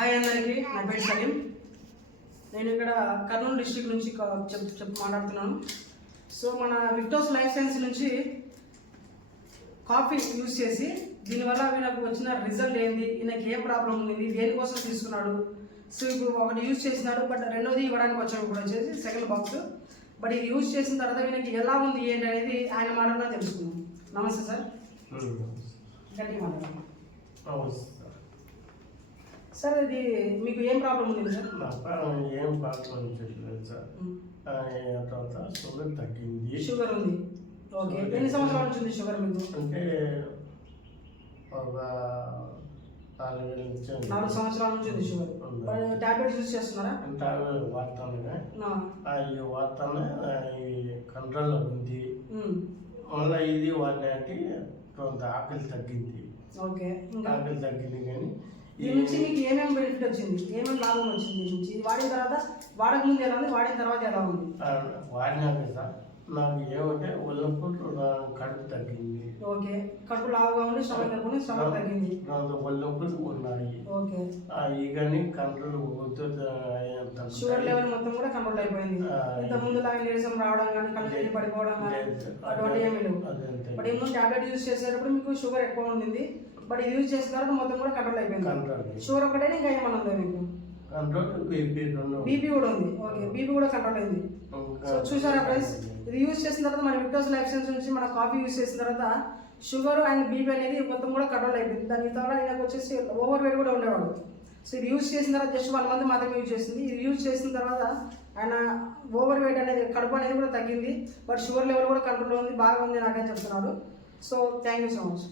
Hi అందరికీ, నా పేరు సలీం. నేను ఇక్కడ కర్నూలు డిస్ట్రిక్ట్ నుంచి మాట్లాడుతున్నాను. సో మన విక్టోస్ లైఫ్ సైన్స్ నుంచి కాఫీ యూజ్ చేసి దీనివల్ల వీళ్ళకు వచ్చిన రిజల్ట్ ఏంది, ఈయనకి ఏం ప్రాబ్లం ఉంది, దేనికోసం తీసుకున్నాడు. సో ఇప్పుడు ఒకటి యూజ్ చేసినాడు, బట్ రెండోది ఇవ్వడానికి వచ్చాము. ఇప్పుడు వచ్చేసి సెకండ్ బాక్స్. బట్ ఇది యూజ్ చేసిన తర్వాత వీళ్ళకి ఎలా ఉంది ఏంటి అనేది ఆయన మాటలో తెలుసుకున్నాం. నమస్తే సార్. గట్టిగా మాట్లాడాలి సార్. ఇది మీకు ఏం ప్రాబ్లం ఉంది సార్? ఏం ప్రాబ్లం చెప్పలేదు సార్. తర్వాత షుగర్ తగ్గింది. షుగర్ ఉంది. ఓకే, ఎన్ని సంవత్సరాల నుంచి ఉంది షుగర్ మీకు? అంటే ఒక 4 సంవత్సరాల నుంచి ఉంది షుగర్. టాబ్లెట్స్ యూజ్ చేస్తున్నారా? టాబ్లెట్ వాడతాను. అవి వాడతాను, కంట్రోల్లో ఉంది. మళ్ళీ ఇది వాడినాయంటే కొంత ఆకలి తగ్గింది. ఓకే, ఆకలి తగ్గింది. కానీ దీని నుంచి మీకు ఏమేమి బెనిఫిట్ వచ్చింది, ఏమేమి లాభం వచ్చింది దీని నుంచి? ఇది వాడిన తర్వాత, వాడక ముందు ఎలా ఉంది, వాడిన తర్వాత ఎలా ఉంది? వాడినాక సార్ నాకు ఏమంటే ఒళ్ళప్పుడు కడుపు తగ్గింది. ఓకే, కడుపు లావుగా ఉండి స్టమక్ తగ్గింది. ఒళ్ళప్పుడు ఉన్నాయి. ఓకే, ఇవన్నీ కంట్రోల్ షుగర్ లెవెల్ మొత్తం కూడా కంట్రోల్ అయిపోయింది. ఇంత ముందు లాగా నీరసం రావడం కానీ, కళ్ళు తిరిగి పడిపోవడం కానీ అటువంటి ఏమీ లేవు. బట్ ఏమో టాబ్లెట్ యూజ్ చేసేటప్పుడు మీకు షుగర్ ఎక్కువ ఉండింది, బట్ ఇది యూజ్ చేసిన తర్వాత మొత్తం కూడా కంట్రోల్ అయిపోయింది. షుగర్ ఒకటే ఇంకా ఏమన్నా ఉందా మీకు? బీపీ కూడా ఉంది. ఓకే, బీపీ కూడా కంట్రోల్ అయింది. సో చూసారా ఫ్రెండ్స్, ఇది యూజ్ చేసిన తర్వాత మన విక్టోస్ లైఫ్ సైన్స్ నుంచి మన కాఫీ యూజ్ చేసిన తర్వాత షుగర్ అండ్ బీపీ అనేది మొత్తం కూడా కంట్రోల్ అయిపోయింది. దాని తర్వాత ఆయనకు వచ్చేసి ఓవర్ వెయిట్ కూడా ఉండేవాడు. సో ఇది యూజ్ చేసిన తర్వాత జస్ట్ 1 month మాత్రమే యూజ్ చేసింది. ఇది యూజ్ చేసిన తర్వాత ఆయన ఓవర్ వెయిట్ అనేది, కడుపు అనేది కూడా తగ్గింది. బట్ షుగర్ లెవెల్ కూడా కంట్రోల్లో ఉంది, బాగా ఉంది నాకని చెప్తున్నాడు. So thank you so much.